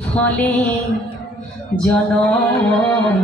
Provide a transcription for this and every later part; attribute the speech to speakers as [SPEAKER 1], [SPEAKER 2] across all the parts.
[SPEAKER 1] ফলে জন হরি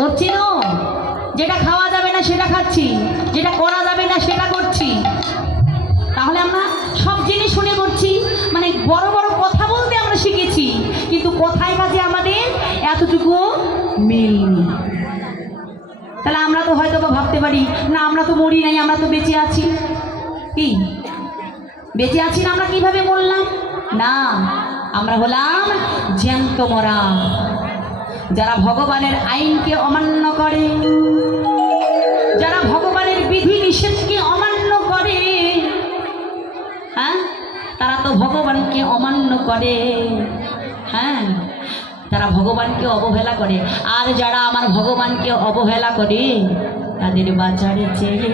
[SPEAKER 1] করছি না যেটা খাওয়া যাবে না সেটা খাচ্ছি, যেটা করা যাবে না সেটা করছি। তাহলে আমরা সব জিনিস শুনে করছি মানে বড় বড় কথা বলতে আমরা শিখেছি, কিন্তু কথায় কাজে আমাদের এতটুকু মিল তাহলে আমরা তো হয়তো বা ভাবতে পারি, না, আমরা তো মরি নাই, আমরা তো বেঁচে আছি। কি? বেঁচে আছি না আমরা কীভাবে মরলাম? না, আমরা হলাম জ্যান্ত মরা। যারা ভগবানের আইনকে অমান্য করে, যারা ভগবানের বিধি নিষেধকে অমান্য করে হ্যাঁ? তারা তো ভগবানকে অমান্য করে হ্যাঁ? তারা ভগবানকে অবহেলা করে। আর যারা আমার ভগবানকে অবহেলা করে, তাদের বাজারে চেয়ে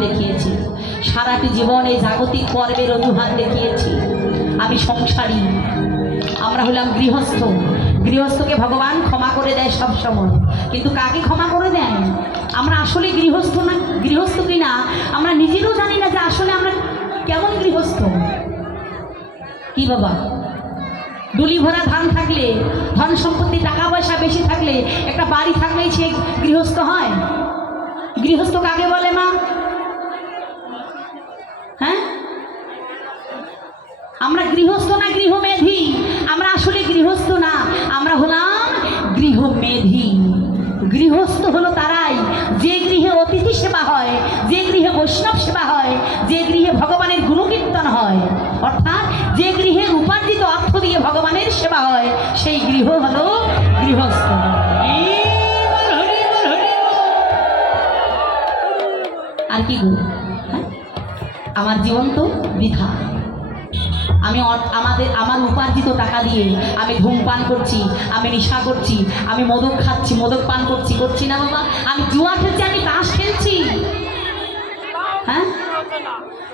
[SPEAKER 1] দেখিয়েছি। সারাটি জীবন জাগতিক পর্বের অজুহাত দেখিয়েছি। আমি সংসারী। আমরা হলাম গৃহস্থ। গৃহস্থকে ভগবান ক্ষমা করে দেয় সব সময়। কিন্তু কাকে ক্ষমা করে দেন আমরা আসলে গৃহস্থ না গৃহস্থ কি না আমরা নিজেরও জানি না যে আসলে আমরা কেমন গৃহস্থ। কি বাবা? ডুলি ভরা ধান থাকলে, ধন সম্পত্তি টাকা পয়সা বেশি থাকলে একটা বাড়ি থাকলেই সে গৃহস্থ হয়। গৃহস্থ কাকে বলে মা হ্যাঁ আমরা গৃহস্থ না গৃহমেধি? আমরা আসলে গৃহস্থ না, আমরা হলাম গৃহমেধি। গৃহস্থ হলো তারাই। যে গৃহে অতিথি সেবা হয়, যে গৃহে বৈষ্ণব সেবা হয়, যে গৃহে ভগবানের গুণকীর্তন হয়, অর্থাৎ যে গৃহে উপার্জিত অর্থ দিয়ে ভগবানের সেবা হয়, সেই গৃহ হলো গৃহস্থ। আর কি গো? হ্যাঁ? আমার জীবন তো বৃথা আমি আমাদের, আমার উপার্জিত টাকা দিয়ে আমি ধূমপান করছি, আমি নেশা করছি, আমি মদক খাচ্ছি, মদক পান করছি করছি না বাবা। আমি জুয়া খেলছি, আমি তাস খেলছি। হ্যাঁ?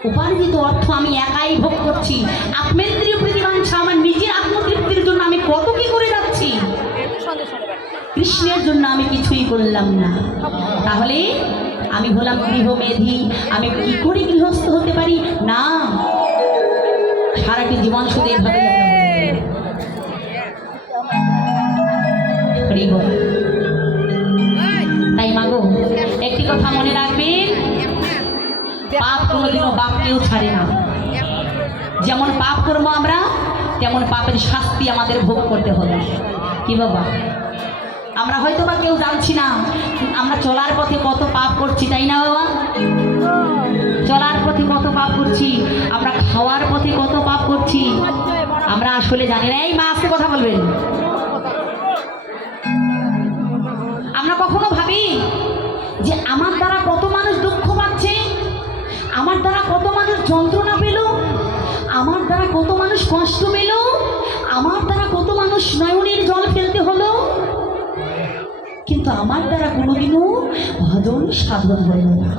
[SPEAKER 1] উপার্জিত অর্থ আমি একাই ভোগ করছি। আত্মেন্দ্রীয় প্রতিমাংসা আমার নিজের আত্মতৃপ্তির জন্য আমি কত কি করে যাচ্ছি? কৃষ্ণের জন্য আমি কিছুই করলাম না। তাহলে আমি হলাম গৃহমেধি। আমি কি করে গৃহস্থ হতে পারি? না। জীবন শুধু এইভাবে তাই মাগো, একটি কথা মনে রাখবেন পাপ কোনোদিনও বাপকেও ছাড়ে না। যেমন পাপ করব আমরা, তেমন পাপের শাস্তি আমাদের ভোগ করতে হবে। কি বাবা? আমরা হয়তো বা কেউ জানছি না, আমরা চলার পথে কত পাপ করছি, তাই না বাবা? চলার পাপ করছি। আমরা খাওয়ার পথে কত পাপ করছি। আমরা আসলে জানি না। এই মা আজকে কথা বলবেন। আমরা কখনো ভাবি যে আমার দ্বারা কত মানুষ দুঃখ পাচ্ছে, আমার দ্বারা কত মানুষ যন্ত্রণা পেল, আমার দ্বারা কত মানুষ কষ্ট পেল, আমার দ্বারা কত মানুষ নয়নের জল ফেলতে হলো। কিন্তু আমার দ্বারা কোনোদিনও ভজন সাধন হলো না।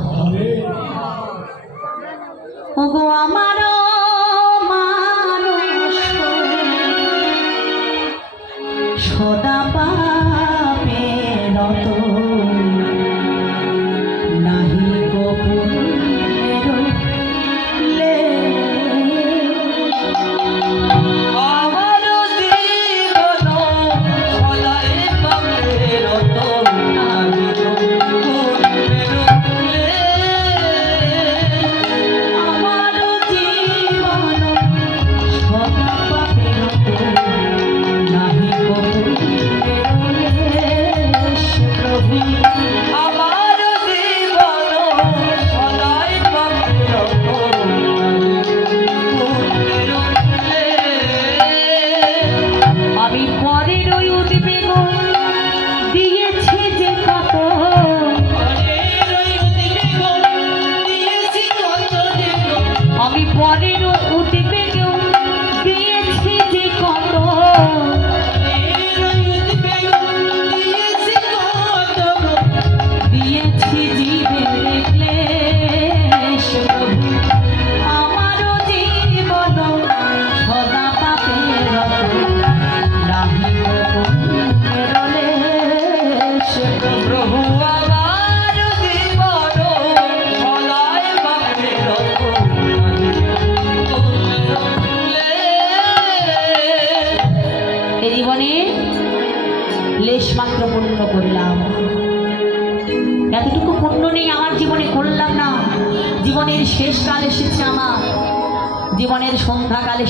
[SPEAKER 1] ওগো আমার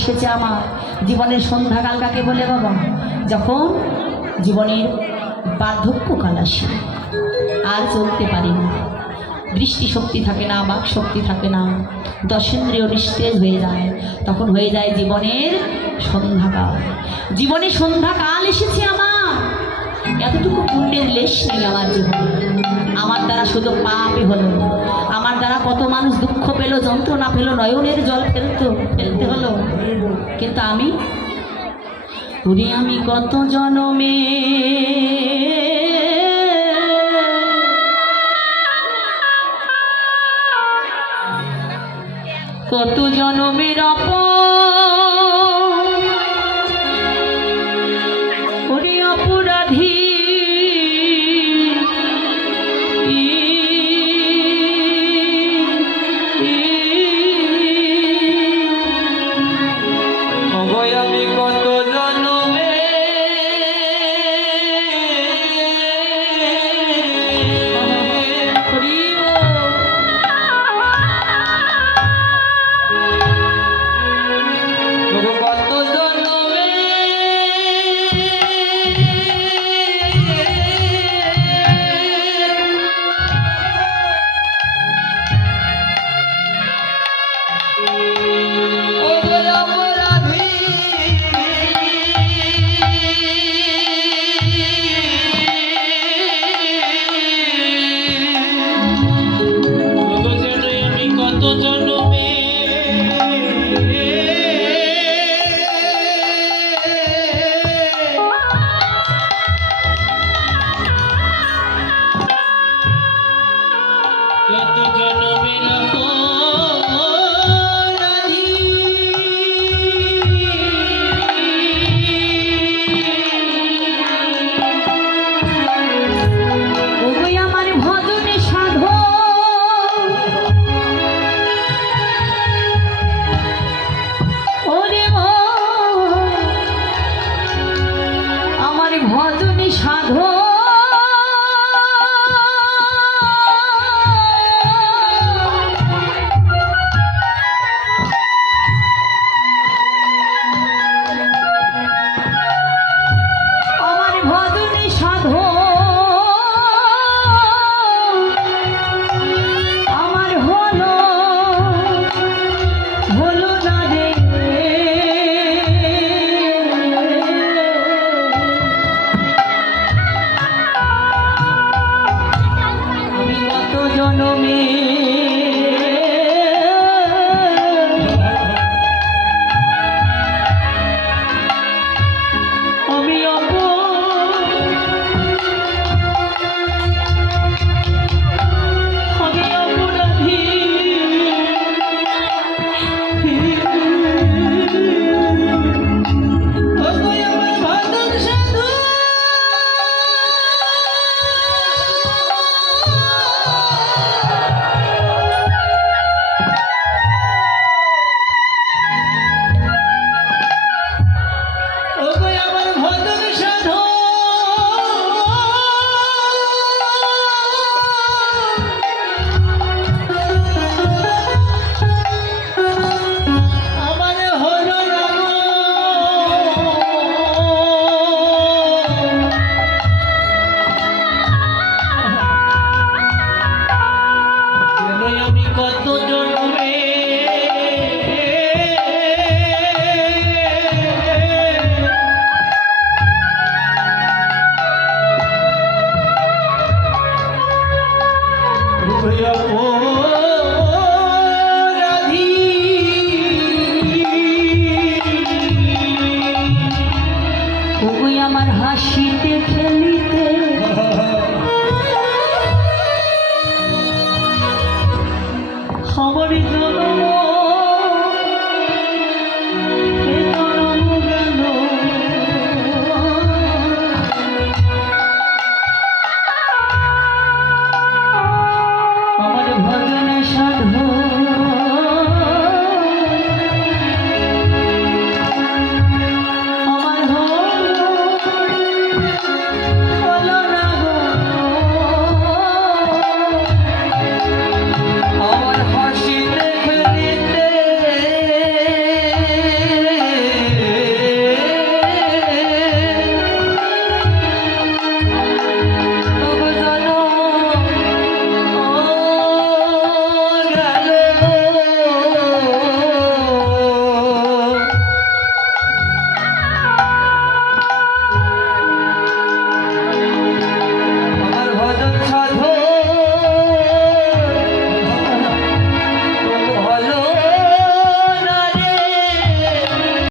[SPEAKER 1] এসেছে আমার। জীবনের সন্ধ্যাকাল কাকে বলে বাবা? যখন জীবনের বার্ধক্যকাল আসে, আর চলতে পারি না। দৃষ্টি শক্তি থাকে না, বাক শক্তি থাকে না। দশেন্দ্রীয় নিস্তেজ হয়ে যায়। তখন হয়ে যায় জীবনের সন্ধ্যাকাল। জীবনে সন্ধ্যাকাল এসেছে আমার। এতটুকু পুণ্যের লেশ নেই আমার জীবনে। আমার দ্বারা শুধু পাপই হলো আমার দ্বারা কত মানুষ দুঃখ পেল, যন্ত্রণা পেল, নয়নের জল ফেলতো, ফেলতে হলো। কিন্তু আমি ওরে আমি কত জনমে। কত জনমের অপ